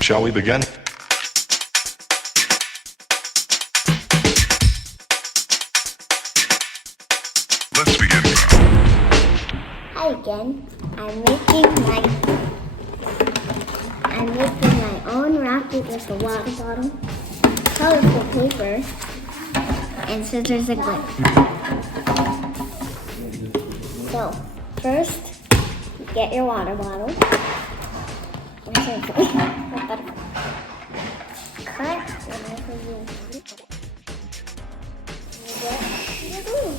Shall we begin? Let's begin now. Hi again. I'm making my own rocket with a water bottle, colorful paper, and scissors and glue. So first, get your water bottle. Cut whatever you want. And get your glue.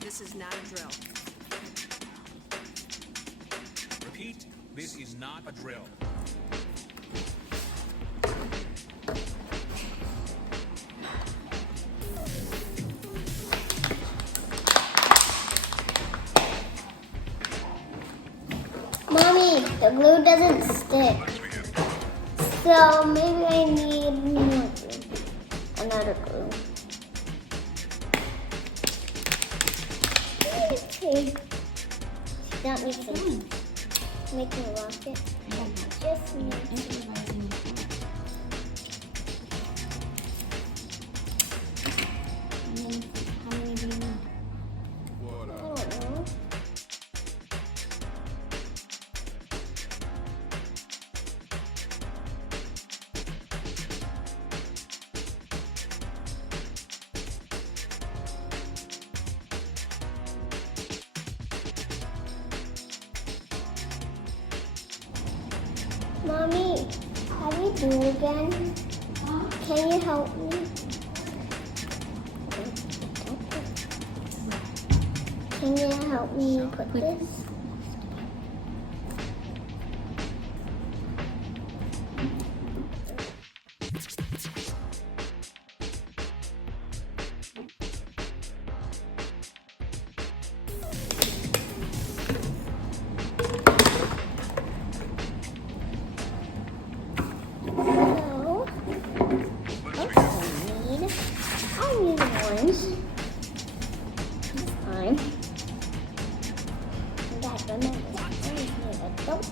This is not a drill. Repeat, this is not a drill. Mommy, the glue doesn't stick. So maybe I need more glue. Another glue. Okay. That makes sense. Making a rocket. Just me. How many do you need? I don't know. Mommy, how do you do it again? Can you help me? Can you help me put this? I need orange. Fine. And I remember I need a goat.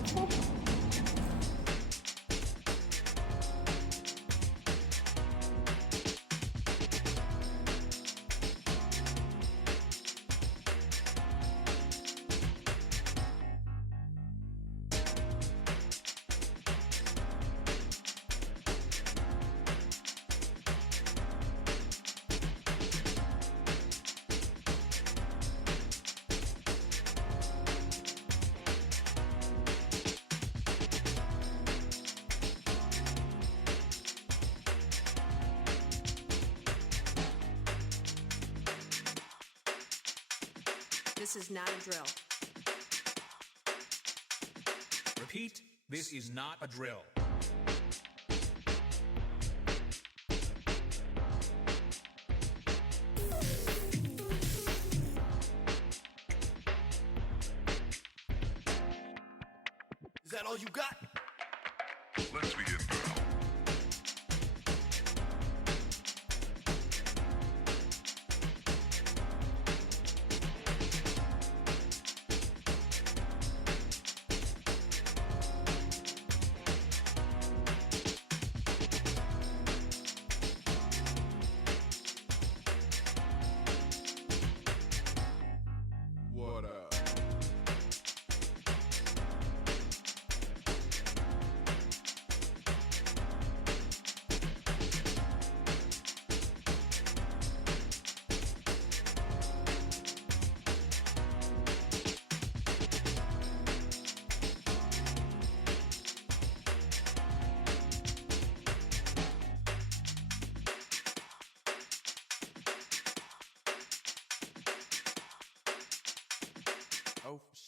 This is not a drill. Repeat, this is not a drill. Is that all you got? Let's begin now. What up?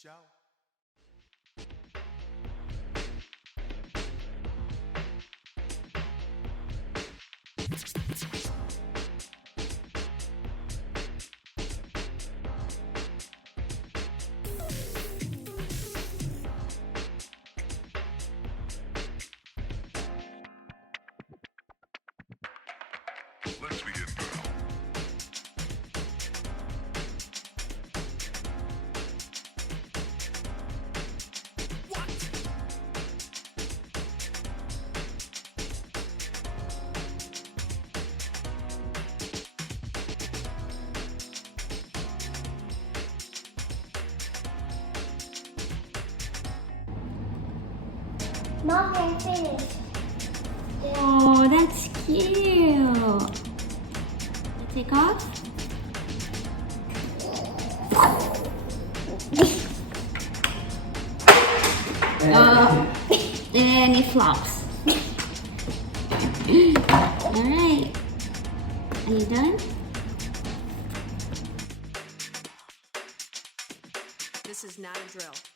show. Let's begin now. Mom, I finished. Oh, that's cute. You take off? And then it flops. Alright. Are you done? This is not a drill.